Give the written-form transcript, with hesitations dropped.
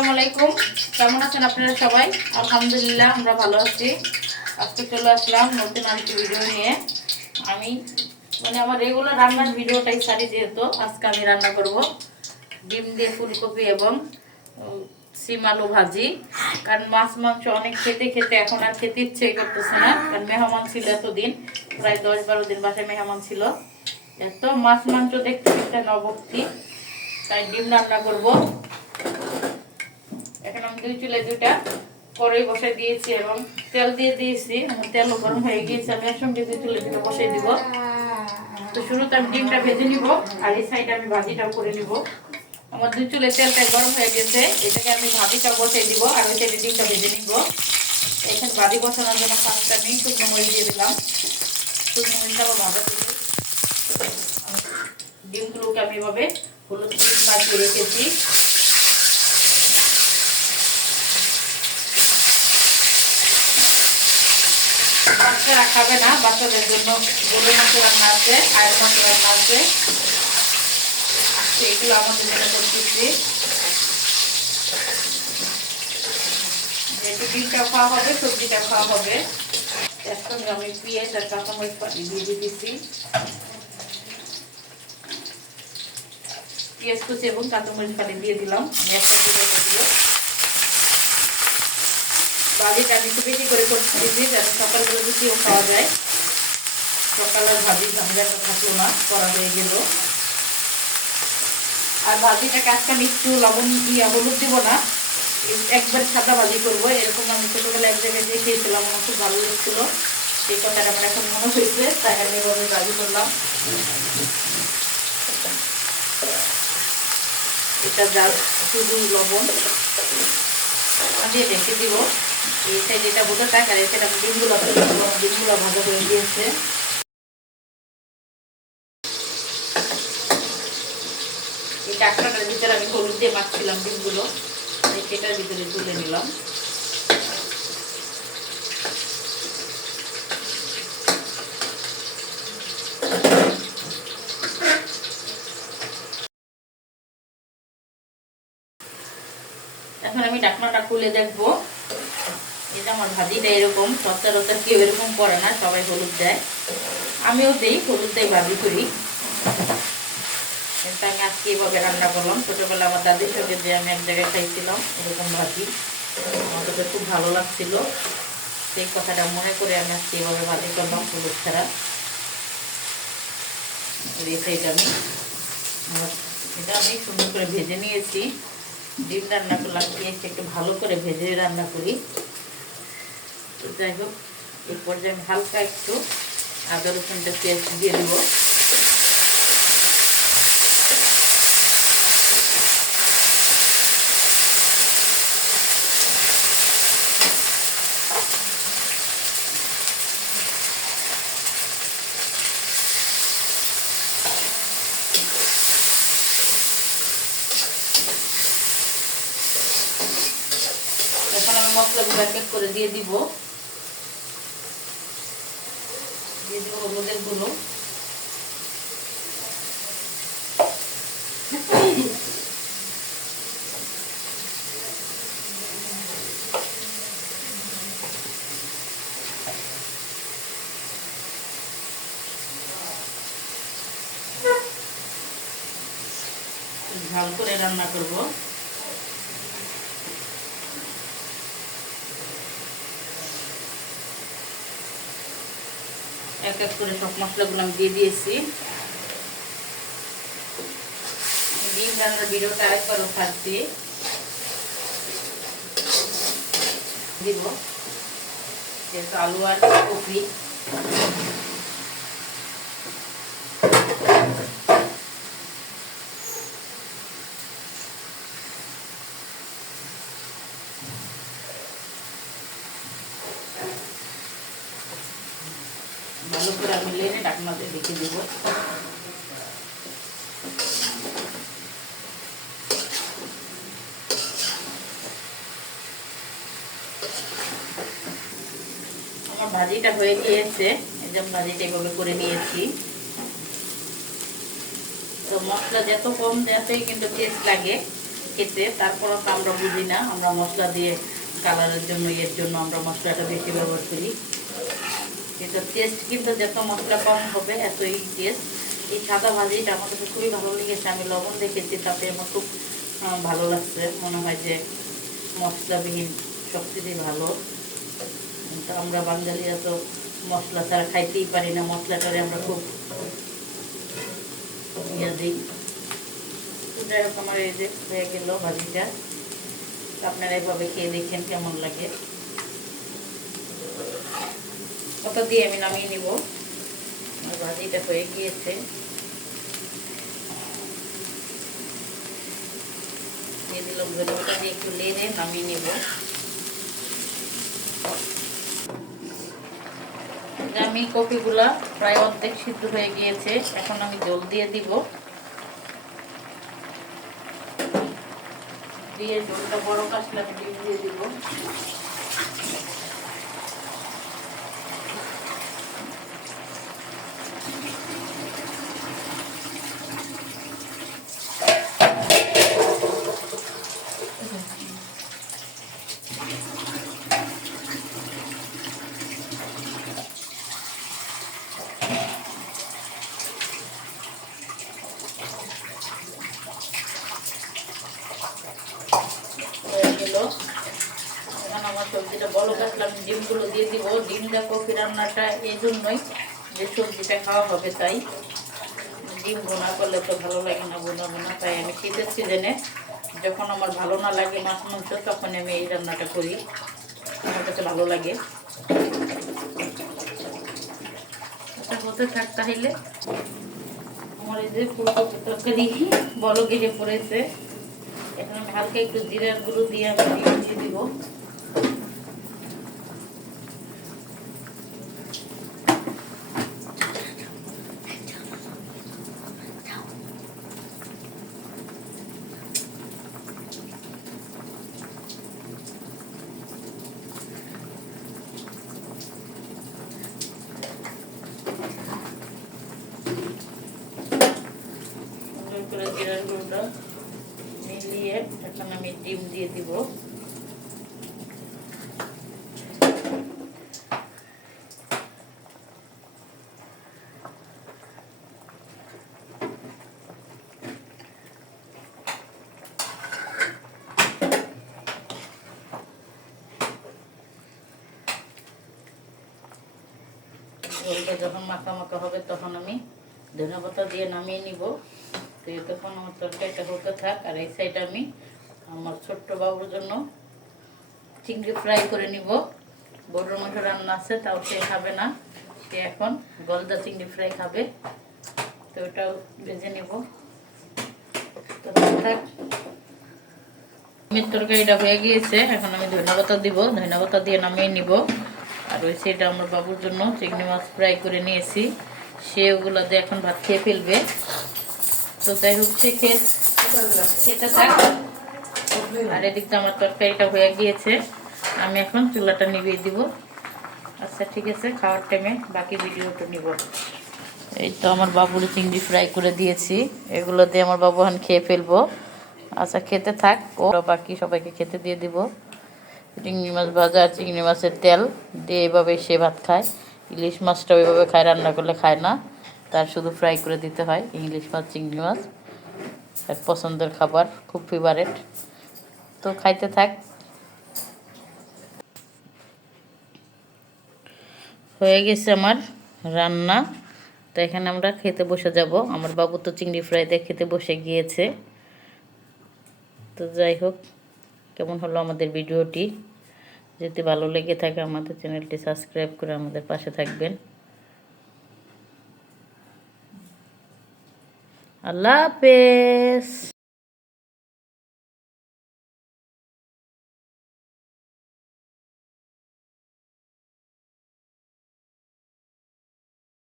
আসসালামু আলাইকুম। কেমন আছেন আপনারা সবাই? আলহামদুলিল্লাহ আমরা ভালো আছি। আজকে চলে আসলাম নতুন আরেকটি ভিডিও নিয়ে। আমি আমার রেগুলার রান্নার ভিডিওটাই ছাড়ি, যেহেতু আজকে আমি রান্না করব ডিম দিয়ে ফুলকপি এবং সিম আলু ভাজি। কারণ মাছ মাংস অনেক খেতে খেতে এখন আর খেতে ইচ্ছে করতেছে না, কারণ মেহমান ছিল এতদিন, প্রায় 10-12 দিন বাসায় মেহমান ছিল। এত মাছ মাংস দেখতে দেখতে নবক্তি, তাই ডিম রান্না করব। এখন আমি দুই চুলে দুইটা কড়াই বসাই দিয়েছি এবং তেল দিয়ে দিয়েছি। তেলও গরম হয়ে গিয়েছে, আমি একসঙ্গে দুই চুলে দুটো বসাই দিব। তো শুরুতে আমি ডিমটা ভেজে নিব, আর এই সাইডে আমি ভাজিটাও করে নিব। আমার দুই চুলে তেলটা গরম হয়ে গেছে, এটাকে আমি ভাজিটা বসাই দিব আর ওই সাইডে ডিমটা ভেজে নিব। এখানে ভাজি বসানোর জন্য ফার্স্টে আমি শুকনো মরিচ দিয়ে দিলাম। শুকনো মরিচটা আবার ভাজা করে ডিমগুলোকে আমি এভাবে হলুদ মাখিয়ে রেখেছি। বাচ্চারা খাবে না, বাচ্চাদের জন্য গরুর মাংস রান্না আছে, আয়ের মাংস রান্না আছে, সেইগুলো আমাদের জন্য করতেছি। যেহেতু ডিমটা খাওয়া হবে, সবজিটা খাওয়া হবে, এর সঙ্গে আমি পেঁয়াজ আর কাঁচামরিচ দিয়ে দিতেছি। পেঁয়াজ কুচি এবং কাঁচামরিচ পানি দিয়ে দিলাম। ভাজিটা আমি একটু বেশি করে করতেছি, যাতে সকালবেলা রুটিও খাওয়া যায়। সকালের ভাজি ঝামেলাটা থাকলো না, করা হয়ে গেল। আর ভাজিটাকে আজকে আমি একটু লবণ দিয়ে হলুদ দিব না, একবার সাদা ভাজি করবো। এরকম আমি ছোটবেলা এক জায়গায় দিয়ে খেয়েছিলাম, আমার খুব ভালো লাগছিল। সেই কথাটা আমার এখন মনে হয়েছে, তাই আমি এভাবে ভাজি করলাম। এটা যা শুধু লবণ দিয়ে রেখে দিব। এই সাইড এটা বোঝা থাক, আর এই সাইড আমি ডিমগুলো ডিমগুলো ভাজা হয়ে গিয়েছে। এই ডাকনাটার ভিতরে আমি হলুদ দিয়ে মাখছিলাম ডিমগুলো, সেটার ভিতরে তুলে নিলাম। এখন আমি ঢাকনাটা খুলে দেখবো। এটা আমার ভাজিটা এরকম, সচরাচর কেউ এরকম করে না, সবাই হলুদ দেয়, আমিও দিই, হলুদ দিয়ে ভাজি করি। কিন্তু আমি আজকে এভাবে রান্না করলাম। ছোটবেলা আমার দাদির সঙ্গে যে আমি এক জায়গায় খাইছিলাম এরকম ভাজি, আমার কাছে খুব ভালো লাগছিল। সেই কথাটা মনে করে আমি আজকে এভাবে ভাজি করলাম হলুদ ছাড়া। এটা আমি সুন্দর করে ভেজে নিয়েছি। ডিম রান্না করলাম, পেঁয়াজটা একটু ভালো করে ভেজে রান্না করি। তো যাই হোক, এই পর্যায়ে আমি হালকা একটু আদা রসুনটা পেঁয়াজ দিয়ে দিব। এখন আমি মশলাগুলো এক এক করে দিয়ে দিব হলুদের গুঁড়ো, ঝাল করে রান্না করব। এক এক করে সব মশলাগুলো আমি দিয়ে দিয়েছি। ডিম রান্নার ভিডিওটা আরেকবারও ছাড়ছি দিব, যেহেতু আলু আর কপি। ভালো করে আমি লেনে ঢাকনাতে রেখে দেব। আমার ভাজিটা হয়ে গিয়েছে, এই যে ভাজিটা এইভাবে করে নিয়েছি। তো মশলা যত কম দেওয়াতেই কিন্তু টেস্ট লাগে, খেতে, তারপরও তো আমরা বুঝি না, আমরা মশলা দিয়ে কালারের জন্য এর জন্য আমরা মশলাটা বেশি ব্যবহার করি। কিন্তু টেস্ট কিন্তু যত মশলা কম হবে এতই টেস্ট। এই সাদা ভাজিটা আমার কাছে খুবই ভালো লেগেছে। আমি লবণ দেখেছি, তাতে আমার খুব ভালো লাগছে। মনে হয় যে মশলাবিহীন সব কিছুই ভালো। কিন্তু আমরা বাঙালিরা তো মশলা ছাড়া খাইতেই পারি না, মশলাটারে আমরা খুব ইয়ে দিই। যাই হোক, আমার এই যে হয়ে গেল ভাজিটা। আপনারা এভাবে খেয়ে দেখেন কেমন লাগে। ওটা দিয়ে আমি নামিয়ে নিব। ভাজিটা হয়ে গিয়েছে, দিয়ে দিলাম ধনেপাতা দিয়ে একটু নেড়ে নামিয়ে নিব। আমি কপিগুলা প্রায় অর্ধেক সিদ্ধ হয়ে গিয়েছে, এখন আমি জল দিয়ে দিব। দিয়ে জলটা বড় কাশলে আমি ডিম দিয়ে দিব। এখন আমার সবজিটা বলো কাটলাম, ডিমগুলো দিয়ে দিব। ডিমটা কফি রান্নাটা এই জন্যই যে সবজিটা খাওয়া হবে, তাই ডিম ভুনা করলে তো ভালো লাগে না, ভুনা ভুনা। তাই আমি শীতের সিজনে যখন আমার ভালো না লাগে মাছ মাংস, তখন আমি এই রান্নাটা করি, আমার কাছে ভালো লাগে। হতে থাক তাহলে। আমার এই যে ফুলকপি তরকারি বড় গিরে পড়েছে। এখন আমি হালকা একটু জিরার গুঁড়ো দিয়ে আমি দিয়ে দিব। জিরার গুঁড়োটা মিলিয়ে এখন আমি ডিম দিয়ে দিব। ঝোলটা যখন মাখা মাখা হবে তখন আমি ধনেপাতা দিয়ে নামিয়ে নিব। তো তখন আমার তরকারিটা হতে থাক। আর এই সাইড আমি আমার ছোট্ট বাবুর জন্য চিংড়ি ফ্রাই করে নিব। গরুর মাংস রান্না আছে, তাও সে খাবে না, সে এখন গলদা চিংড়ি ফ্রাই খাবে। তো ওটাও ভেজে নিব। তো থাক, তরকারিটা হয়ে গিয়েছে, এখন আমি ধনেপাতা দিব। ধনেপাতা দিয়ে নামিয়ে নিব। আর ওই সাইডে আমার বাবুর জন্য চিংড়ি মাছ ফ্রাই করে নিয়েছি, সে ওগুলো দিয়ে এখন ভাত খেয়ে ফেলবে। তো যাই হোক, সে খেতে থাক। আর এদিকটা আমার তরকারিটা হয়ে গিয়েছে, আমি এখন চুলাটা নিভিয়ে দিব। আচ্ছা ঠিক আছে, খাওয়ার টাইমে বাকি ভিডিওটা নিব। এই তো আমার বাবুর চিংড়ি ফ্রাই করে দিয়েছি, এগুলো দিয়ে আমার বাবু এখন খেয়ে ফেলবো। আচ্ছা খেতে থাক, ও বাকি সবাইকে খেতে দিয়ে দিব। চিংড়ি মাছ ভাজা আর চিংড়ি মাছের তেল দিয়ে এভাবে সে ভাত খায়। ইলিশ মাছটা ওইভাবে খায়, রান্না করলে খায় না, তার শুধু ফ্রাই করে দিতে হয়। ইলিশ মাছ চিংড়ি মাছ তার পছন্দের খাবার, খুব ফেভারেট। তো খাইতে থাক। হয়ে গেছে আমার রান্না। তো এখানে আমরা খেতে বসে যাব। আমার বাবু তো চিংড়ি ফ্রাই দিয়ে খেতে বসে গিয়েছে। তো যাই হোক, কেমন হলো আমাদের ভিডিওটি? যদি ভালো লেগে থাকে আমাদের চ্যানেলটি সাবস্ক্রাইব করে আমাদের পাশে থাকবেন। আল্লাহ হাফেজ।